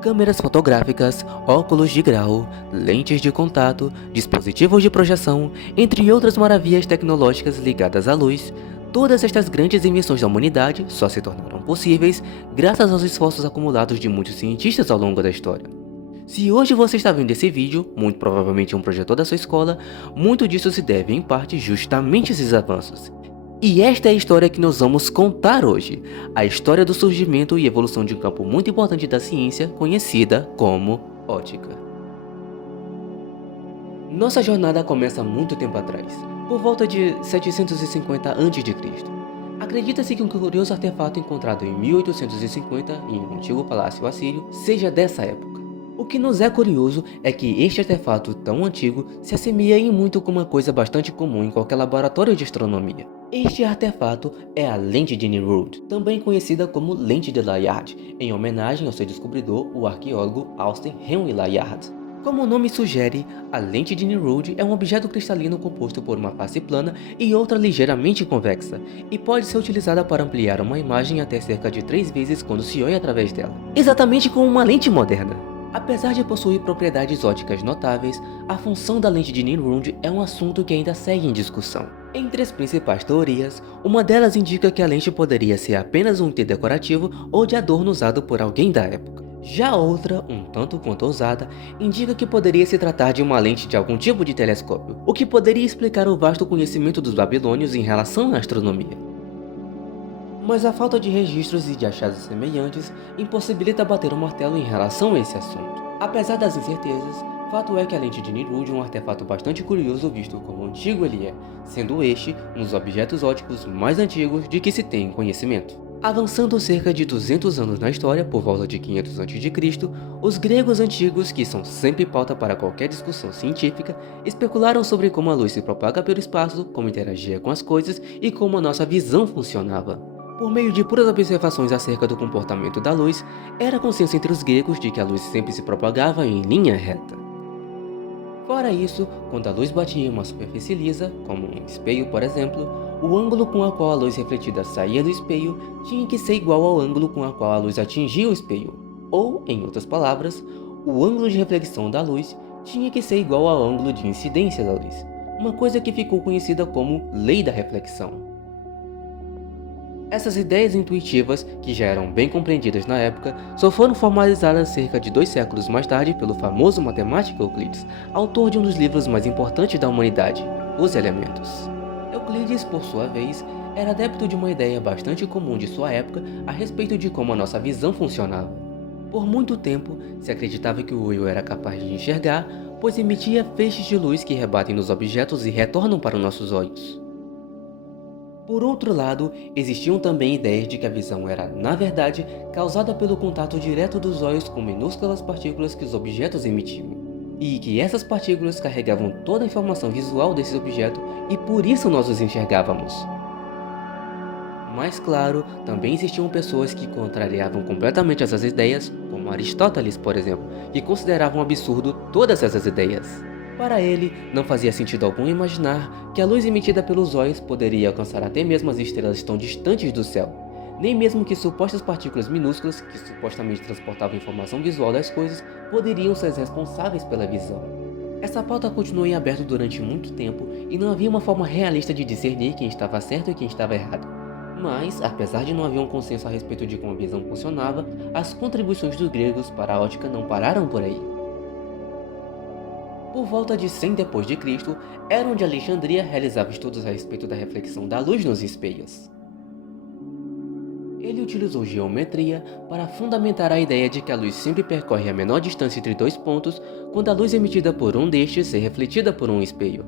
Câmeras fotográficas, óculos de grau, lentes de contato, dispositivos de projeção, entre outras maravilhas tecnológicas ligadas à luz, todas estas grandes invenções da humanidade só se tornaram possíveis graças aos esforços acumulados de muitos cientistas ao longo da história. Se hoje você está vendo esse vídeo, muito provavelmente um projetor da sua escola, muito disso se deve em parte justamente a esses avanços. E esta é a história que nós vamos contar hoje, a história do surgimento e evolução de um campo muito importante da ciência, conhecida como ótica. Nossa jornada começa muito tempo atrás, por volta de 750 a.C. Acredita-se que um curioso artefato encontrado em 1850 em um antigo palácio assírio seja dessa época. O que nos é curioso é que este artefato tão antigo se assemelha em muito com uma coisa bastante comum em qualquer laboratório de astronomia. Este artefato é a lente de Nimrod, também conhecida como lente de Layard, em homenagem ao seu descobridor, o arqueólogo Austin Henry Layard. Como o nome sugere, a lente de Nimrod é um objeto cristalino composto por uma face plana e outra ligeiramente convexa, e pode ser utilizada para ampliar uma imagem até cerca de 3 vezes quando se olha através dela, exatamente como uma lente moderna. Apesar de possuir propriedades ópticas notáveis, a função da lente de Nimrod é um assunto que ainda segue em discussão. Entre as principais teorias, uma delas indica que a lente poderia ser apenas um item decorativo ou de adorno usado por alguém da época. Já outra, um tanto quanto ousada, indica que poderia se tratar de uma lente de algum tipo de telescópio, o que poderia explicar o vasto conhecimento dos babilônios em relação à astronomia. Mas a falta de registros e de achados semelhantes impossibilita bater o martelo em relação a esse assunto. Apesar das incertezas, fato é que a lente de Nimrod é um artefato bastante curioso visto como antigo ele é, sendo este um dos objetos ópticos mais antigos de que se tem conhecimento. Avançando cerca de 200 anos na história, por volta de 500 a.C., os gregos antigos, que são sempre pauta para qualquer discussão científica, especularam sobre como a luz se propaga pelo espaço, como interagia com as coisas e como a nossa visão funcionava. Por meio de puras observações acerca do comportamento da luz, era consenso entre os gregos de que a luz sempre se propagava em linha reta. Fora isso, quando a luz batia em uma superfície lisa, como um espelho por exemplo, o ângulo com a qual a luz refletida saía do espelho tinha que ser igual ao ângulo com a qual a luz atingia o espelho, ou, em outras palavras, o ângulo de reflexão da luz tinha que ser igual ao ângulo de incidência da luz, uma coisa que ficou conhecida como lei da reflexão. Essas ideias intuitivas, que já eram bem compreendidas na época, só foram formalizadas cerca de 2 séculos mais tarde pelo famoso matemático Euclides, autor de um dos livros mais importantes da humanidade, Os Elementos. Euclides, por sua vez, era adepto de uma ideia bastante comum de sua época a respeito de como a nossa visão funcionava. Por muito tempo, se acreditava que o olho era capaz de enxergar, pois emitia feixes de luz que rebatem nos objetos e retornam para os nossos olhos. Por outro lado, existiam também ideias de que a visão era, na verdade, causada pelo contato direto dos olhos com minúsculas partículas que os objetos emitiam, e que essas partículas carregavam toda a informação visual desse objeto e por isso nós os enxergávamos. Mas claro, também existiam pessoas que contrariavam completamente essas ideias, como Aristóteles, por exemplo, que consideravam absurdo todas essas ideias. Para ele, não fazia sentido algum imaginar que a luz emitida pelos olhos poderia alcançar até mesmo as estrelas tão distantes do céu, nem mesmo que supostas partículas minúsculas, que supostamente transportavam informação visual das coisas, poderiam ser responsáveis pela visão. Essa pauta continuou em aberto durante muito tempo e não havia uma forma realista de discernir quem estava certo e quem estava errado. Mas, apesar de não haver um consenso a respeito de como a visão funcionava, as contribuições dos gregos para a ótica não pararam por aí. Por volta de 100 d.C., era onde Alexandria realizava estudos a respeito da reflexão da luz nos espelhos. Ele utilizou geometria para fundamentar a ideia de que a luz sempre percorre a menor distância entre 2 pontos quando a luz emitida por um destes é refletida por um espelho.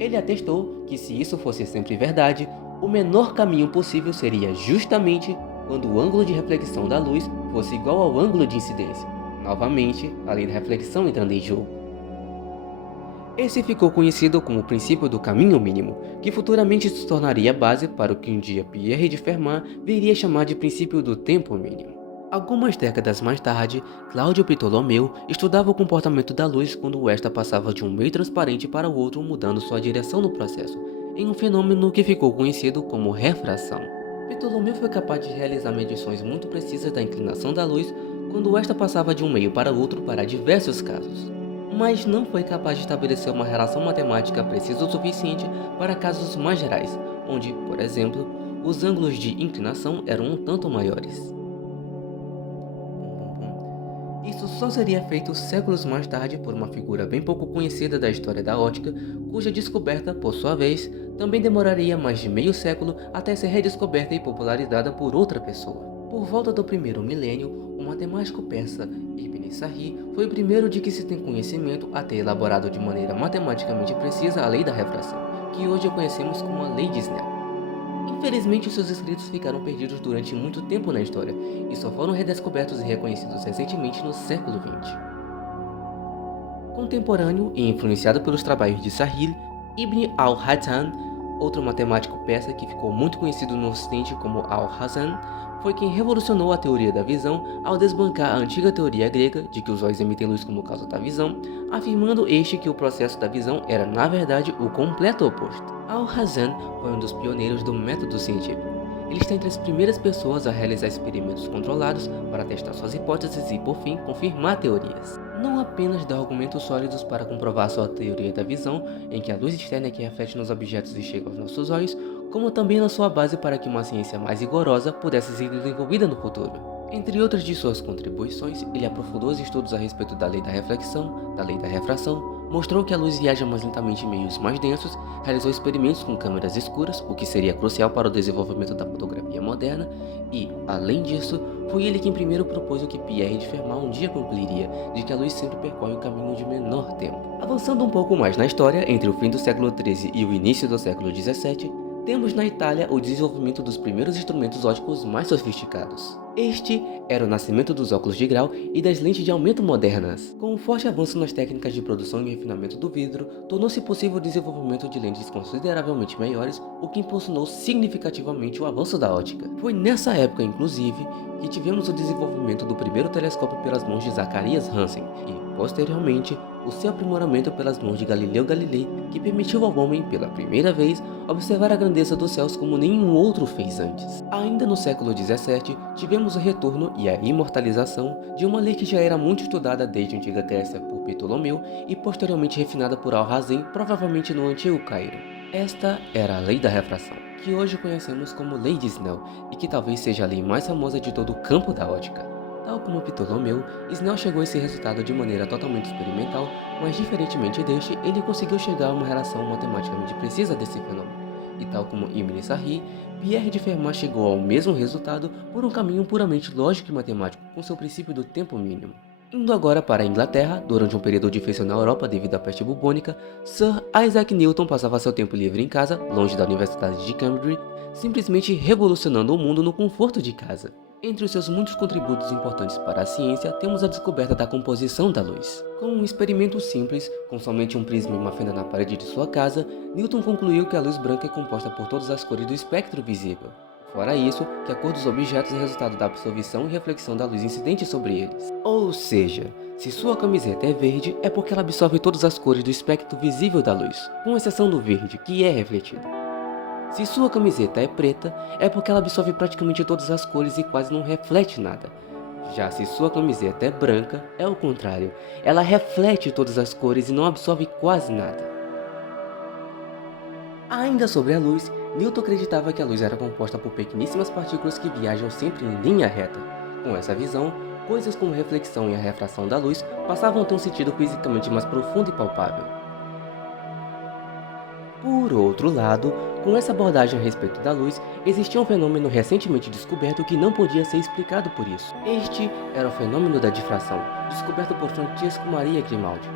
Ele atestou que se isso fosse sempre verdade, o menor caminho possível seria justamente quando o ângulo de reflexão da luz fosse igual ao ângulo de incidência, novamente a lei da reflexão entrando em jogo. Esse ficou conhecido como o princípio do caminho mínimo, que futuramente se tornaria a base para o que um dia Pierre de Fermat viria chamar de princípio do tempo mínimo. Algumas décadas mais tarde, Cláudio Ptolomeu estudava o comportamento da luz quando esta passava de um meio transparente para o outro, mudando sua direção no processo, em um fenômeno que ficou conhecido como refração. Ptolomeu foi capaz de realizar medições muito precisas da inclinação da luz quando esta passava de um meio para outro para diversos casos, mas não foi capaz de estabelecer uma relação matemática precisa o suficiente para casos mais gerais, onde, por exemplo, os ângulos de inclinação eram um tanto maiores. Isso só seria feito séculos mais tarde por uma figura bem pouco conhecida da história da ótica, cuja descoberta, por sua vez, também demoraria mais de meio século até ser redescoberta e popularizada por outra pessoa. Por volta do primeiro milênio, o matemático persa Ibn Sahih foi o primeiro de que se tem conhecimento a ter elaborado de maneira matematicamente precisa a lei da refração, que hoje conhecemos como a lei de Snell. Infelizmente, seus escritos ficaram perdidos durante muito tempo na história e só foram redescobertos e reconhecidos recentemente no século XX. Contemporâneo e influenciado pelos trabalhos de Sahil, Ibn al-Haytham, outro matemático persa que ficou muito conhecido no ocidente como Al-Hasan, foi quem revolucionou a teoria da visão ao desbancar a antiga teoria grega de que os olhos emitem luz como causa da visão, afirmando este que o processo da visão era na verdade o completo oposto. Al-Hasan foi um dos pioneiros do método científico. Ele está entre as primeiras pessoas a realizar experimentos controlados para testar suas hipóteses e, por fim, confirmar teorias. Não apenas dar argumentos sólidos para comprovar sua teoria da visão, em que a luz externa é que reflete nos objetos e chega aos nossos olhos, como também na sua base para que uma ciência mais rigorosa pudesse ser desenvolvida no futuro. Entre outras de suas contribuições, ele aprofundou os estudos a respeito da lei da reflexão, da lei da refração, mostrou que a luz viaja mais lentamente em meios mais densos, realizou experimentos com câmeras escuras, o que seria crucial para o desenvolvimento da fotografia moderna, e, além disso, foi ele quem primeiro propôs o que Pierre de Fermat um dia concluiria, de que a luz sempre percorre o caminho de menor tempo. Avançando um pouco mais na história, entre o fim do século XIII e o início do século XVII, temos na Itália o desenvolvimento dos primeiros instrumentos ópticos mais sofisticados. Este era o nascimento dos óculos de grau e das lentes de aumento modernas. Com o forte avanço nas técnicas de produção e refinamento do vidro, tornou-se possível o desenvolvimento de lentes consideravelmente maiores, o que impulsionou significativamente o avanço da ótica. Foi nessa época, inclusive, que tivemos o desenvolvimento do primeiro telescópio pelas mãos de Zacharias Hansen e, posteriormente, o seu aprimoramento pelas mãos de Galileu Galilei, que permitiu ao homem, pela primeira vez, observar a grandeza dos céus como nenhum outro fez antes. Ainda no século XVII, tivemos o retorno e a imortalização de uma lei que já era muito estudada desde a antiga Grécia por Ptolomeu e posteriormente refinada por Al-Hazen, provavelmente no antigo Cairo. Esta era a lei da refração, que hoje conhecemos como lei de Snell e que talvez seja a lei mais famosa de todo o campo da ótica. Tal como Ptolomeu, Snell chegou a esse resultado de maneira totalmente experimental, mas diferentemente deste, ele conseguiu chegar a uma relação matematicamente precisa desse fenômeno. E tal como Ibn Sahih, Pierre de Fermat chegou ao mesmo resultado por um caminho puramente lógico e matemático, com seu princípio do tempo mínimo. Indo agora para a Inglaterra, durante um período difícil na Europa devido à peste bubônica, Sir Isaac Newton passava seu tempo livre em casa, longe da Universidade de Cambridge, simplesmente revolucionando o mundo no conforto de casa. Entre os seus muitos contributos importantes para a ciência, temos a descoberta da composição da luz. Com um experimento simples, com somente um prisma e uma fenda na parede de sua casa, Newton concluiu que a luz branca é composta por todas as cores do espectro visível. Fora isso, que a cor dos objetos é resultado da absorção e reflexão da luz incidente sobre eles. Ou seja, se sua camiseta é verde, é porque ela absorve todas as cores do espectro visível da luz, com exceção do verde, que é refletido. Se sua camiseta é preta, é porque ela absorve praticamente todas as cores e quase não reflete nada. Já se sua camiseta é branca, é o contrário, ela reflete todas as cores e não absorve quase nada. Ainda sobre a luz, Newton acreditava que a luz era composta por pequeníssimas partículas que viajam sempre em linha reta. Com essa visão, coisas como a reflexão e a refração da luz passavam a ter um sentido fisicamente mais profundo e palpável. Por outro lado, com essa abordagem a respeito da luz, existia um fenômeno recentemente descoberto que não podia ser explicado por isso. Este era o fenômeno da difração, descoberto por Francesco Maria Grimaldi.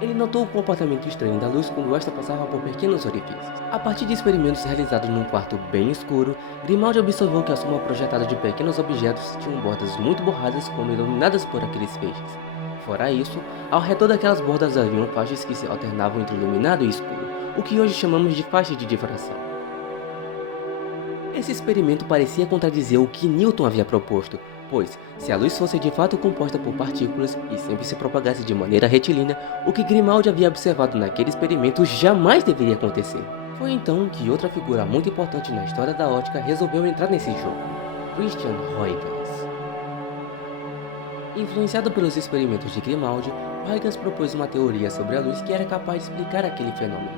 Ele notou o comportamento estranho da luz quando esta passava por pequenos orifícios. A partir de experimentos realizados num quarto bem escuro, Grimaldi observou que a soma projetada de pequenos objetos tinham bordas muito borradas como iluminadas por aqueles feixes. Fora isso, ao redor daquelas bordas haviam faixas que se alternavam entre iluminado e escuro, o que hoje chamamos de faixa de difração. Esse experimento parecia contradizer o que Newton havia proposto, pois, se a luz fosse de fato composta por partículas e sempre se propagasse de maneira retilínea, o que Grimaldi havia observado naquele experimento jamais deveria acontecer. Foi então que outra figura muito importante na história da ótica resolveu entrar nesse jogo, Christian Huygens. Influenciado pelos experimentos de Grimaldi, Huygens propôs uma teoria sobre a luz que era capaz de explicar aquele fenômeno.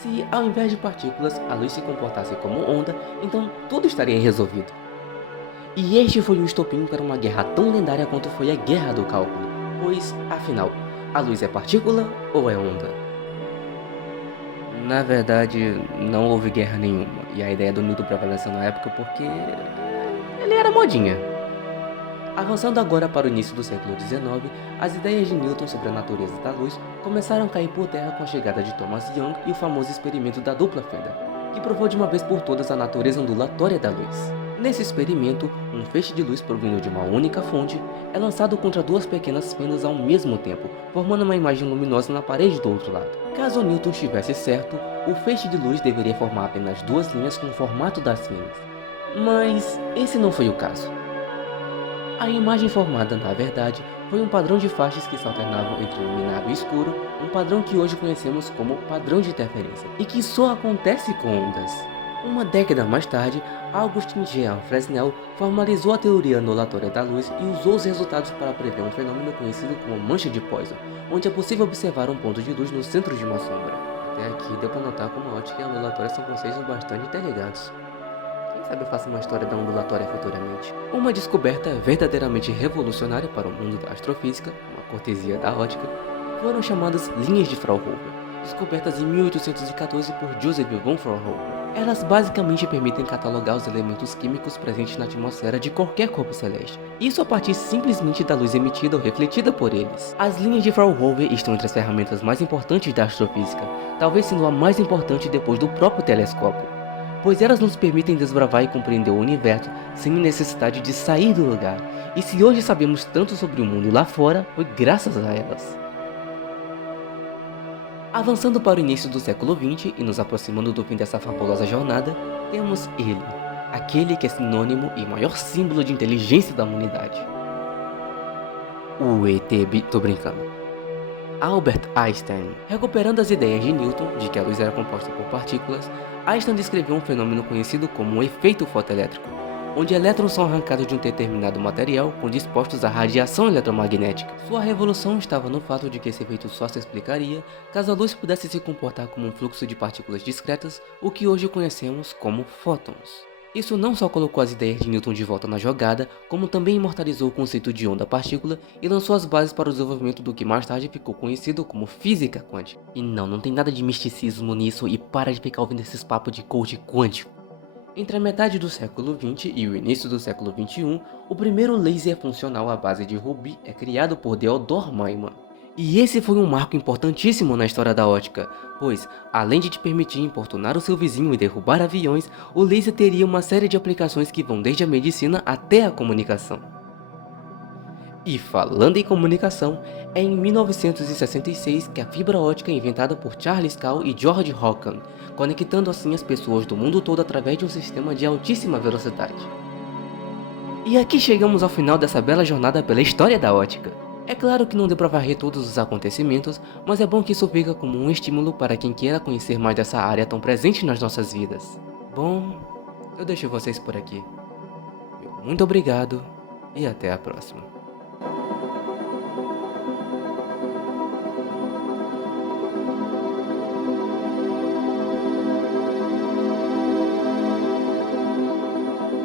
Se, ao invés de partículas, a luz se comportasse como onda, então tudo estaria resolvido. E este foi o estopim para uma guerra tão lendária quanto foi a Guerra do Cálculo, pois, afinal, a luz é partícula ou é onda? Na verdade, não houve guerra nenhuma, e a ideia do Newton prevaleceu na época porque ele era modinha. Avançando agora para o início do século XIX, as ideias de Newton sobre a natureza da luz começaram a cair por terra com a chegada de Thomas Young e o famoso experimento da dupla fenda, que provou de uma vez por todas a natureza ondulatória da luz. Nesse experimento, um feixe de luz provindo de uma única fonte é lançado contra duas pequenas fendas ao mesmo tempo, formando uma imagem luminosa na parede do outro lado. Caso Newton estivesse certo, o feixe de luz deveria formar apenas duas linhas com o formato das fendas. Mas esse não foi o caso. A imagem formada, na verdade, foi um padrão de faixas que se alternavam entre iluminado e escuro, um padrão que hoje conhecemos como padrão de interferência, e que só acontece com ondas. Uma década mais tarde, Augustin Jean Fresnel formalizou a teoria ondulatória da luz e usou os resultados para prever um fenômeno conhecido como mancha de Poisson, onde é possível observar um ponto de luz no centro de uma sombra. Até aqui deu para notar como a ótica e a ondulatória são conceitos bastante interligados. Quem sabe eu faço uma história da ondulatória futuramente. Uma descoberta verdadeiramente revolucionária para o mundo da astrofísica, uma cortesia da ótica, foram chamadas linhas de Fraunhofer, descobertas em 1814 por Joseph von Fraunhofer. Elas basicamente permitem catalogar os elementos químicos presentes na atmosfera de qualquer corpo celeste, isso a partir simplesmente da luz emitida ou refletida por eles. As linhas de Fraunhofer estão entre as ferramentas mais importantes da astrofísica, talvez sendo a mais importante depois do próprio telescópio, pois elas nos permitem desbravar e compreender o universo sem necessidade de sair do lugar, e se hoje sabemos tanto sobre o mundo lá fora, foi graças a elas. Avançando para o início do século XX e nos aproximando do fim dessa fabulosa jornada, temos ele, aquele que é sinônimo e maior símbolo de inteligência da humanidade. O ET, tô brincando. Albert Einstein. Recuperando as ideias de Newton de que a luz era composta por partículas, Einstein descreveu um fenômeno conhecido como o efeito fotoelétrico, onde elétrons são arrancados de um determinado material quando expostos à radiação eletromagnética. Sua revolução estava no fato de que esse efeito só se explicaria caso a luz pudesse se comportar como um fluxo de partículas discretas, o que hoje conhecemos como fótons. Isso não só colocou as ideias de Newton de volta na jogada, como também imortalizou o conceito de onda-partícula e lançou as bases para o desenvolvimento do que mais tarde ficou conhecido como física quântica. E não tem nada de misticismo nisso, e para de ficar ouvindo esses papos de coach quântico. Entre a metade do século XX e o início do século XXI, o primeiro laser funcional à base de rubi é criado por Theodor Neumann. E esse foi um marco importantíssimo na história da ótica, pois, além de te permitir importunar o seu vizinho e derrubar aviões, o laser teria uma série de aplicações que vão desde a medicina até a comunicação. E falando em comunicação, é em 1966 que a fibra ótica é inventada por Charles Kahl e George Hawken, conectando assim as pessoas do mundo todo através de um sistema de altíssima velocidade. E aqui chegamos ao final dessa bela jornada pela história da ótica. É claro que não deu para varrer todos os acontecimentos, mas é bom que isso fica como um estímulo para quem queira conhecer mais dessa área tão presente nas nossas vidas. Bom, eu deixo vocês por aqui. Muito obrigado e até a próxima.